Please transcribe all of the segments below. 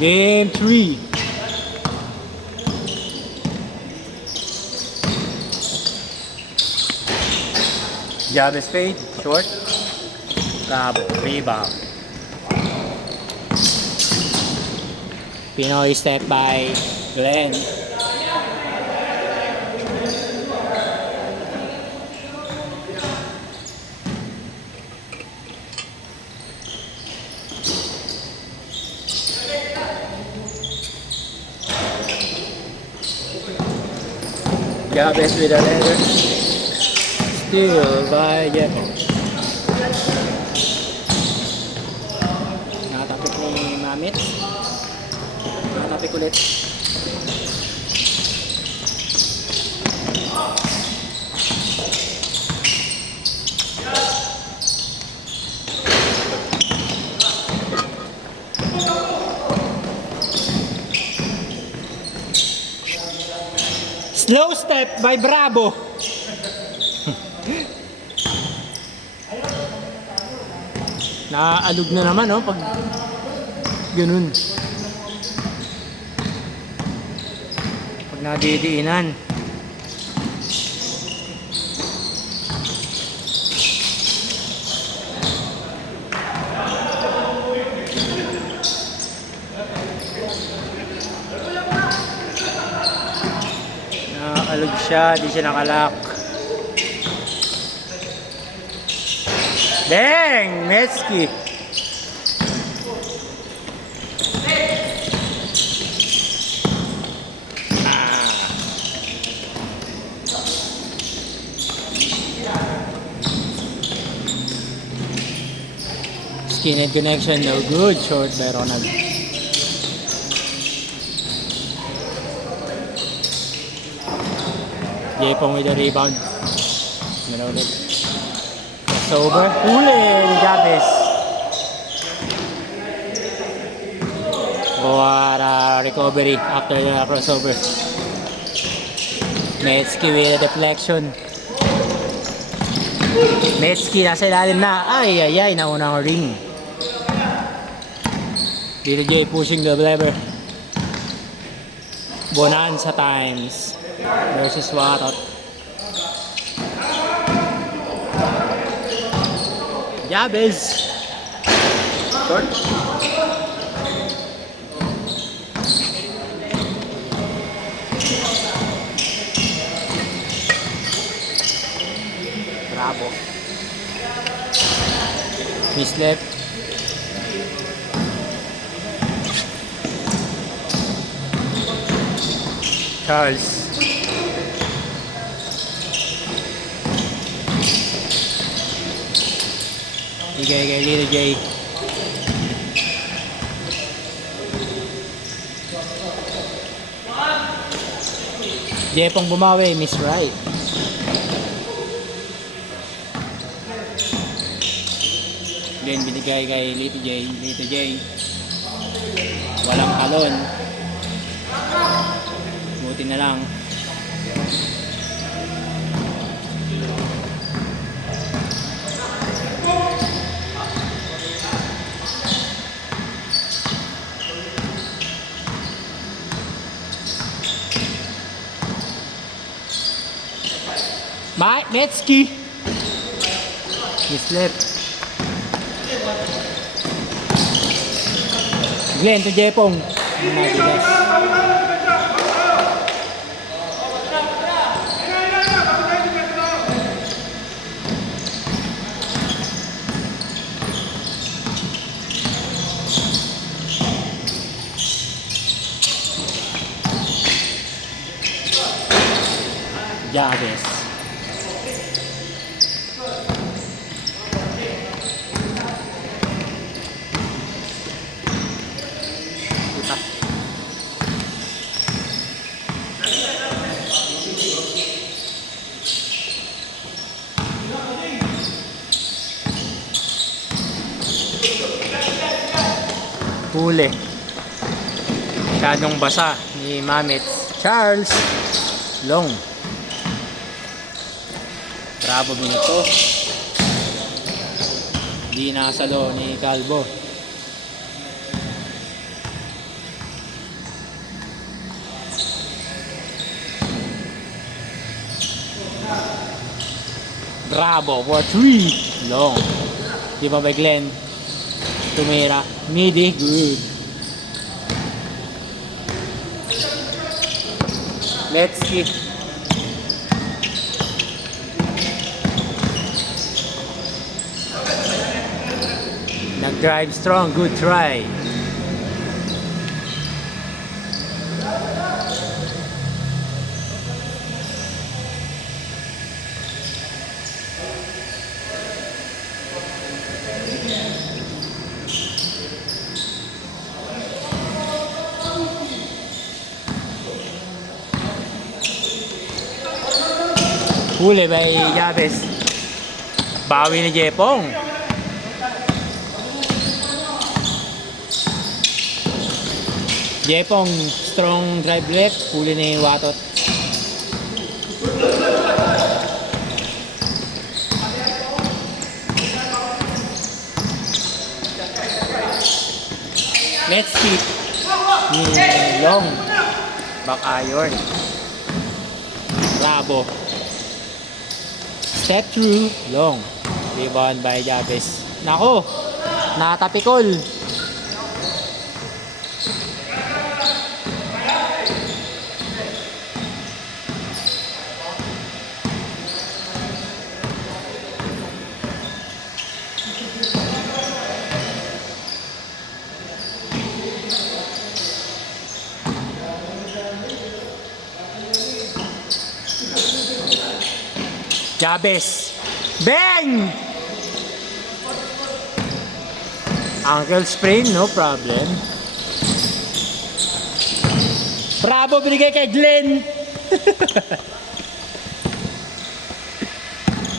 Game 3. Jabez fade, short. Bravo, rebound. Pinoy step by Glenn. Jabez with a leather. Steal by Jepo. Nakatapik ni Mamit. Nakatapik ulit. Slow step by Bravo. Naaalog na naman, oh, pag ganun. Pag nadidiinan. Naalog siya, di siya nakalak. Dang! Metsky! Skinhead connection, no good. Short by Ronald. Jepong with the rebound. Manood. Crossover. Huli ni Jabez. What a recovery after the crossover. Metsky with a deflection. Metsky nasa ilalim na. Ay, ay, ay. Naunang ring. Little J pushing the lever. Bonanza times versus Watot. Jabez. Short. Bravo. Miss left. Charles. Igay kay Little J. Jepong bumawi, miss right. Then binigay kay Little J. Little J. Walang talon. Buti na lang. Metsky. Miss left. Glenn to Jepong. Nagilas. Jabez. Huli. Masyadong basa ni Mamit. Charles. Long. Bravo binito. Di nasalo ni Calvo. Bravo for 3. Long. Di ba by Glenn? Tumira. Midi. Good. Metsky. Nag-drive strong. Good try. Huli by Jabez. Bawi ni Jepong. Jepong strong drive left. Huli ni Watot. Metsky. Long. Back iron. Bravo. Step through, long. Rebound by Jabez. Nako, nakatapikol. Jabez. Bang! Ankle sprain, no problem. Bravo, binigay kay Glenn.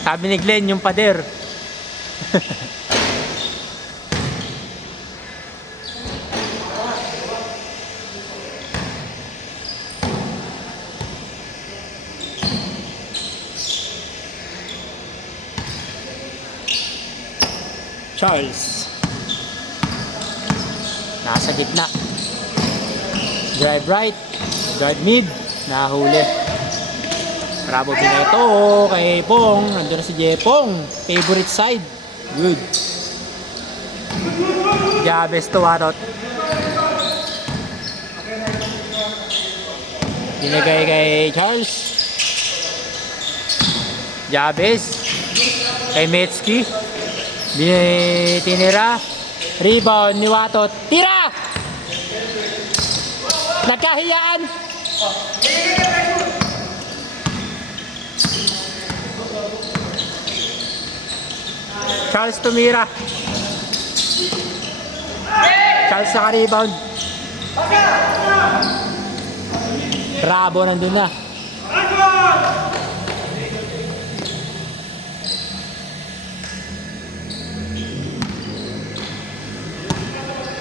Sabi ni Glenn, yung pader. Charles. Nasa gitna. Drive right. Drive mid. Nahuli. Bravo Pineto kay Pong. Nandun na si Jepong. Favorite side. Good. Jabez to Watot. Binigay kay Charles. Jabez. Kay Metsky. Tinira. Rebound ni Watot. Tira! Nagkahiyaan. Charles tumira. Charles naka-rebound. Bravo, nandun na.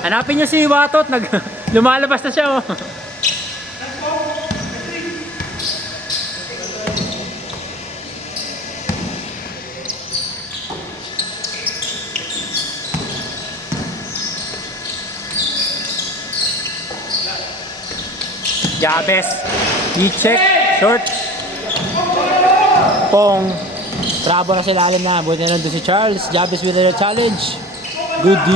Hanapin niyo si Watot, lumalabas na siya. Oh. Jabez, i-check, short. Pong, bravo na sila alam na. Buti na nandun si Charles. Jabez with a challenge. Good D.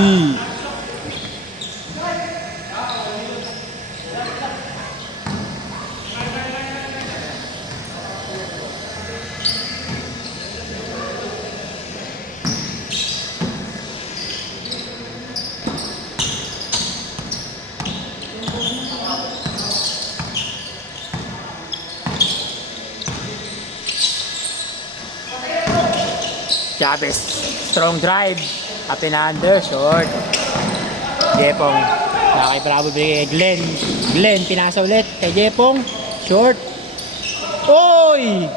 Jabez, strong drive, up and under, short. Jepong, kay Bravo kay Glenn. Glenn, pinasa ulit kay Jepong, short. Oy!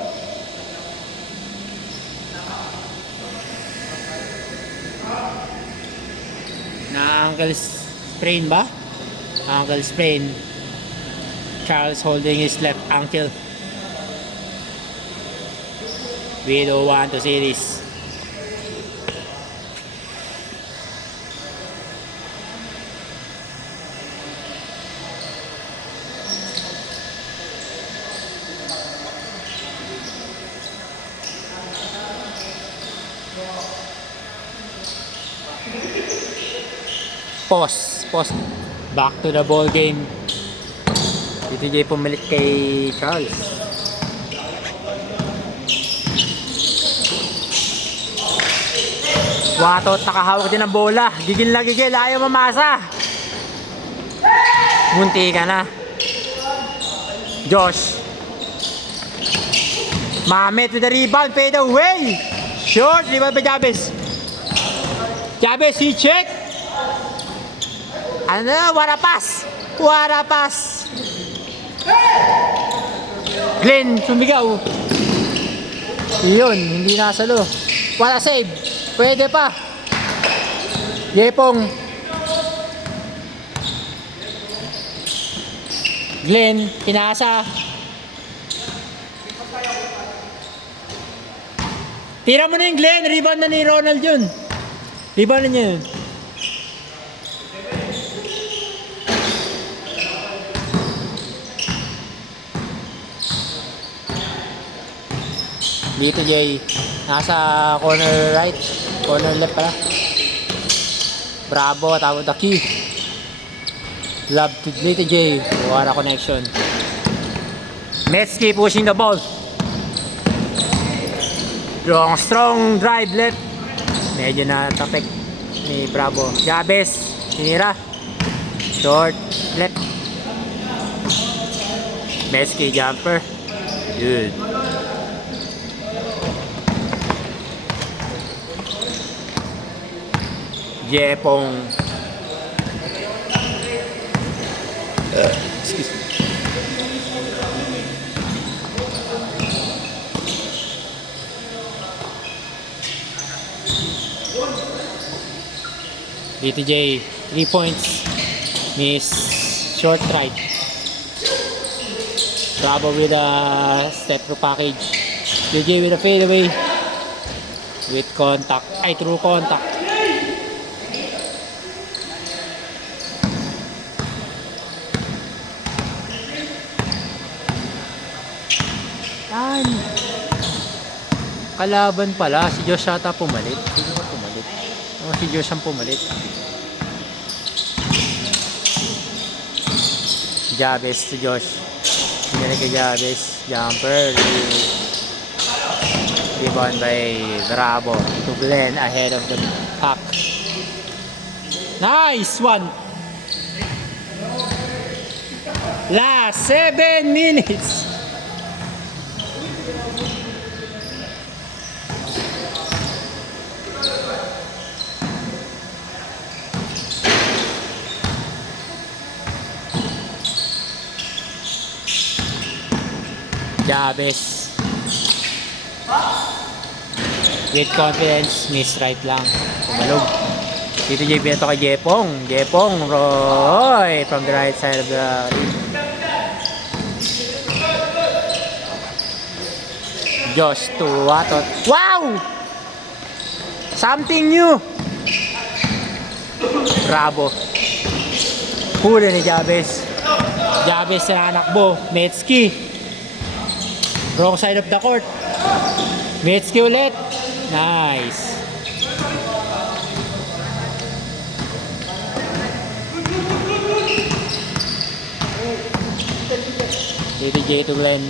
Na-ankle sprain ba? Ankle sprain. Charles holding his left ankle. We don't want to see this. Pause. Back to the ball game. Dito Jay pumilit kay Charles. Watot nakahawak din ng bola. Gigil na gigil. Ayaw mamasa. Munti ka na. Josh. Mamet with the rebound. Fade away. Short. Rebound by Jabez. Jabez, he check. Ano? What a pass. Glenn, sumigaw. Iyon, hindi nasalo. What a save. Pwede pa. Yepong. Glenn, pinasa. Tira mo na yung Glenn. Rebound na ni Ronald yun. Rebound na niya yun. Dito Jay, nasa corner right, corner left pala. Bravo, tawag the key. Love to dito Jay, wala connection. Metsky pushing the ball. Strong drive left. Medyo natapik ni Bravo. Jabez, sinira. Short, left. Metsky jumper. Good. Jepong. Excuse me. DTJ 3 points. Miss short right. Bravo with a step through package. DJ with a fadeaway. With contact. Ay, true contact. Kalaban pala, si Josh yata pumalit. Sino ba pumalit? Oh, si Josh ang pumalit. Jabez to Josh. Hindi kay Jabez. Jumper. Rebound by Bravo to Glenn ahead of the pack. Nice one! Last 7 minutes. Jabez. With confidence, miss right lang. Pumalog. Dito Jay Beto kay Jepong. Jepong, Roy from the right side of the ring. Josh to Watot. Wow! Something new! Bravo. Huli ni Jabez. Jabez na anakbo. Metsky. Wrong side of the court. Metsky ulit. Nice. DTJ to Glenn.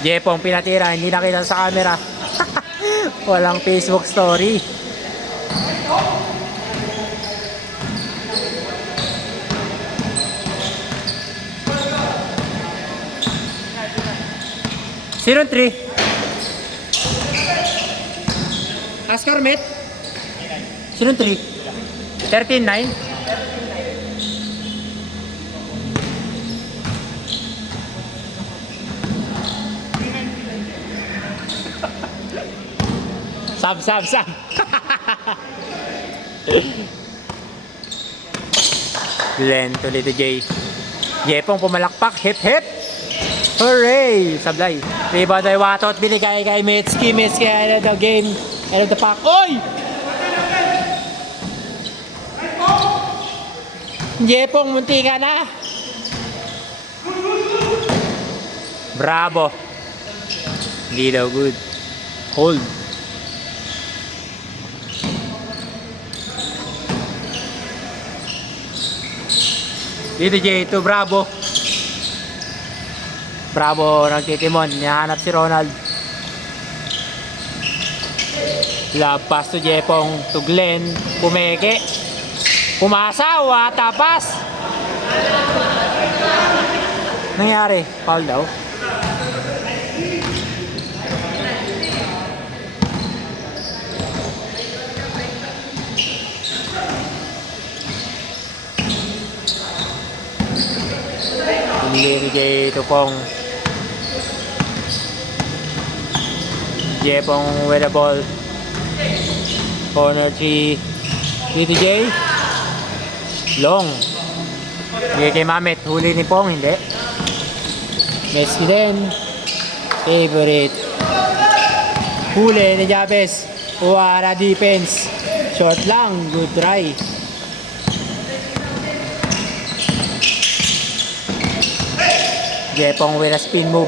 Jepong pinatira. Hindi nakita sa camera. Walang Facebook story. Zero 3. Oscar Met. 0-3. 13-9. Sab. Glenn tuloy to Jay. Jepong pumalakpak. Hip. Hooray! Sablay. Rebound ay Watot. Binigay kay Metsky. Metsky out of the game. Out of the pack. Oy! Jepong, munti ka na. Bravo. Hindi daw good. Hold. Dito J to Bravo. Bravo nagtitimon. Hinahanap si Ronald. Love pass to Jepong to Glenn. Pumeke. Pumasa. Watapas. Nangyari? Foul daw. Pinili ni Tupong. Jepong with the ball. Corner 3. Dito J. Long. Hindi kay Mamet. Huli ni Pong. Hindi. Messi din. Favorite. Huli ni Jabez. Uwara defense. Short lang. Good try. Jepong with a spin move.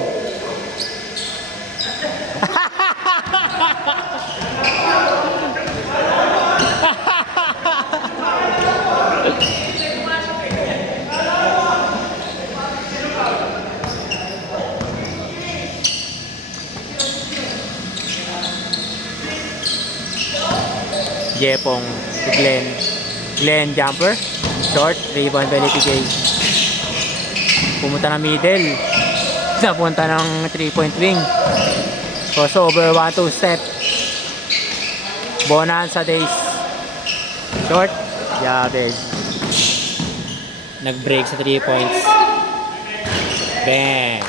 Jepong to Glenn. Glenn jumper. Short. Rebound by Little J. Pumunta ng middle. Napunta ng 3-point wing. Crossover 1-2 step. Bonanza days. Short. Jabez. Nag-break sa 3 points. Bang.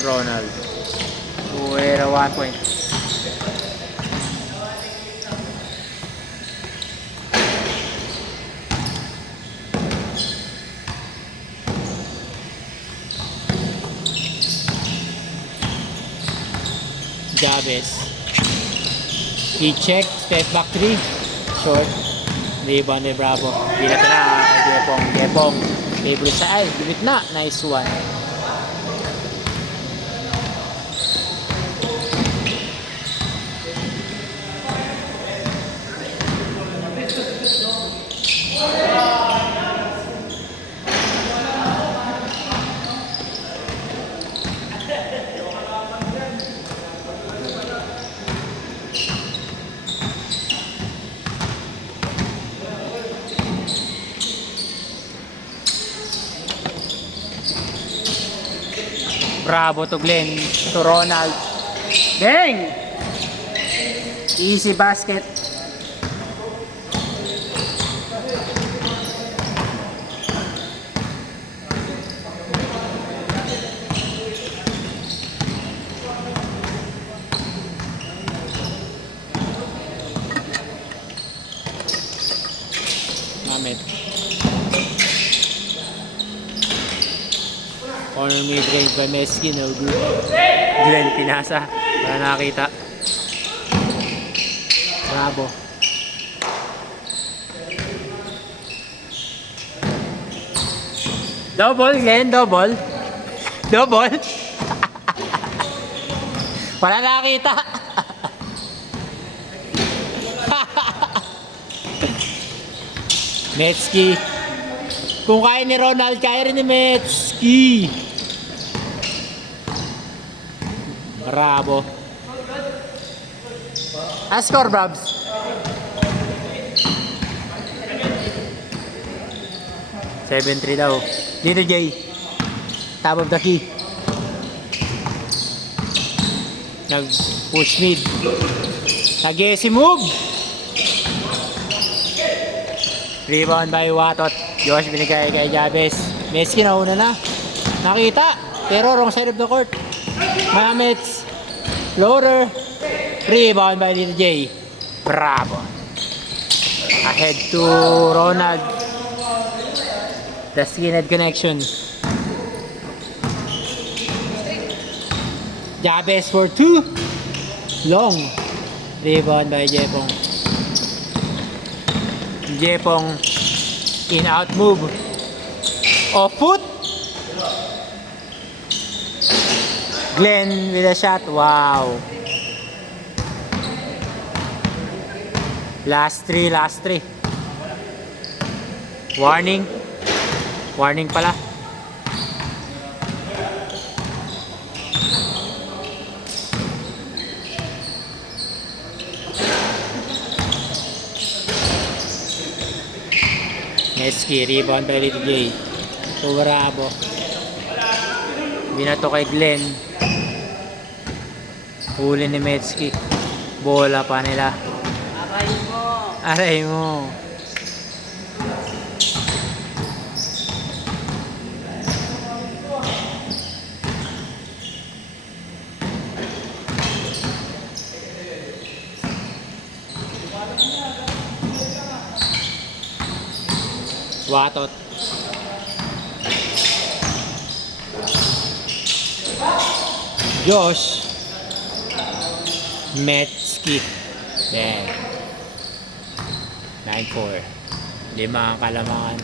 Ronald. Uwera 1 point. Jabez. He check. Step back 3. Short. Rebound ni Bravo. Bilat na. Jepong. Jepong. Favorite sa ay. Bilit na. Nice one. Bravo to Glenn, to Ronald. Dang! Easy basket. Mamet. Corner mid-range by Messi, no good. Glenn pinasa. Para nakakita. Bravo. Double, Glenn, double. Double. Wala nakakita. Metsky. Kung kaya ni Ronald, kaya rin ni Metsky. Bravo. Score, Brabs. 7-3 daw. Dito, Jay. Top of the key. Nag-push mid. Nag-esi move. Rebound by Watot. Josh binigay kay Jabez. Messi na una na. Nakita. Pero wrong side of the court. Mamets. Floater. Rebound by Little J. Bravo. Ahead to Ronald. The skinhead connection. Jabez for 2. Long. Rebound by Jepong. Jepong In-out move. Off foot. Glenn with a shot. Wow. Last three. Warning. Warning pala. Metzky, rebound by Little J. Bravo. Binato kay Glenn. Huli ni Metzky. Bola pa nila. Aray mo. Watot. Josh Metzky. Then 9-4. 5 ang kalamangan.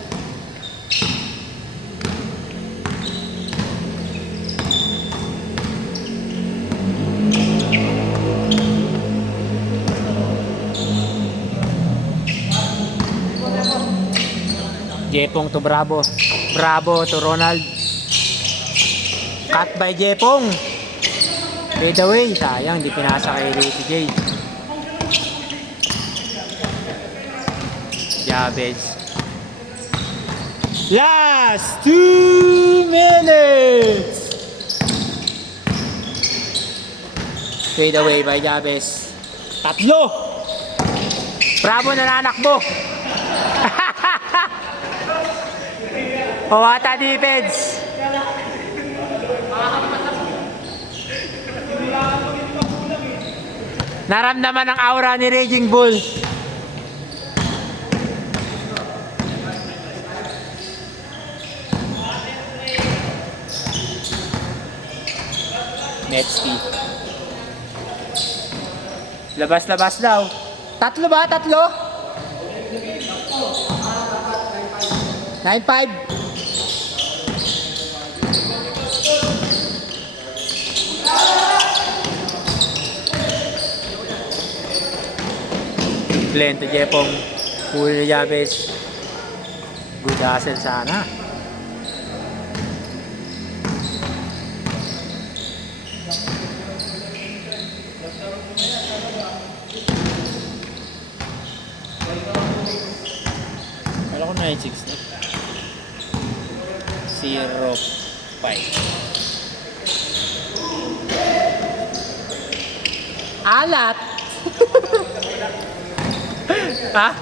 Jepong to Bravo. Bravo to Ronald. Cut by Jepong. Fade away. Sayang, di pinasa kay Ricky J. Chavez. Last 2 minutes. Fade away by Chavez. 3. Bravo, nananakbo. Pawata defense. Naramdaman ang aura ni Raging Bull. Metzky. Labas daw. 3 ba? 9-5. Glenn to Jepong. Huli ni Chavez. Good hustle sana. Kala ko 9-6 na. 0-5. Alat! Ha?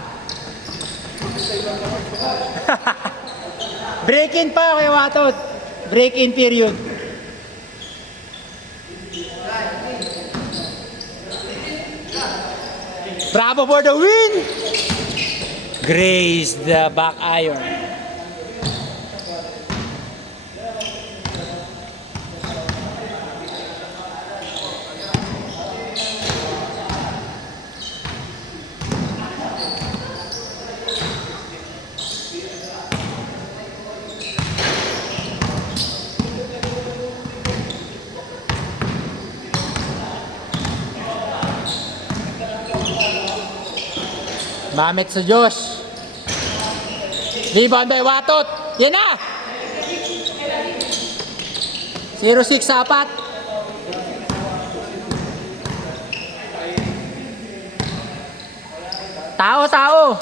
Break-in pa kay Watot. Break-in period. Bravo for the win! Grace the back iron. Mamit sa Josh. Rebound by Watot. Yan na! 0-6 sa 4. Tao.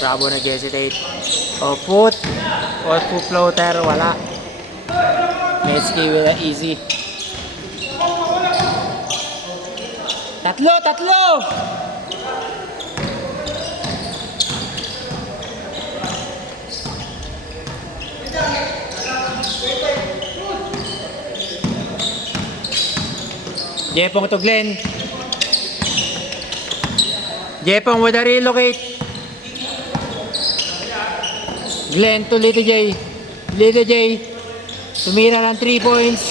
Bravo nag-hesitate. Off foot floater, wala. Metzky with an easy. 3. Jepong to Glenn. Jepong with a relocate. Glenn to Little J. Lito J. Tumira ng 3 points.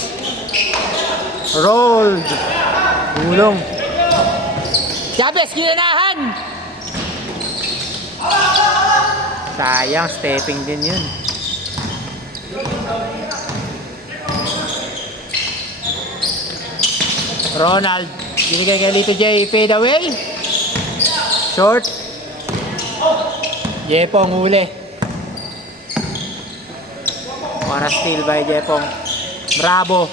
Rolled. Gulong. Chavez, ginanahan! Sayang, stepping din yun. Ronald, binigay kay Lito J. Fade away. Short. Jepong huli. Para steal by Jepong. Bravo.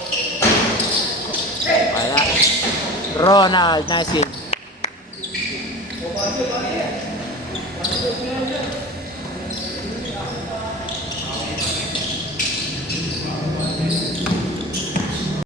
Wala. Ronald, nice hit.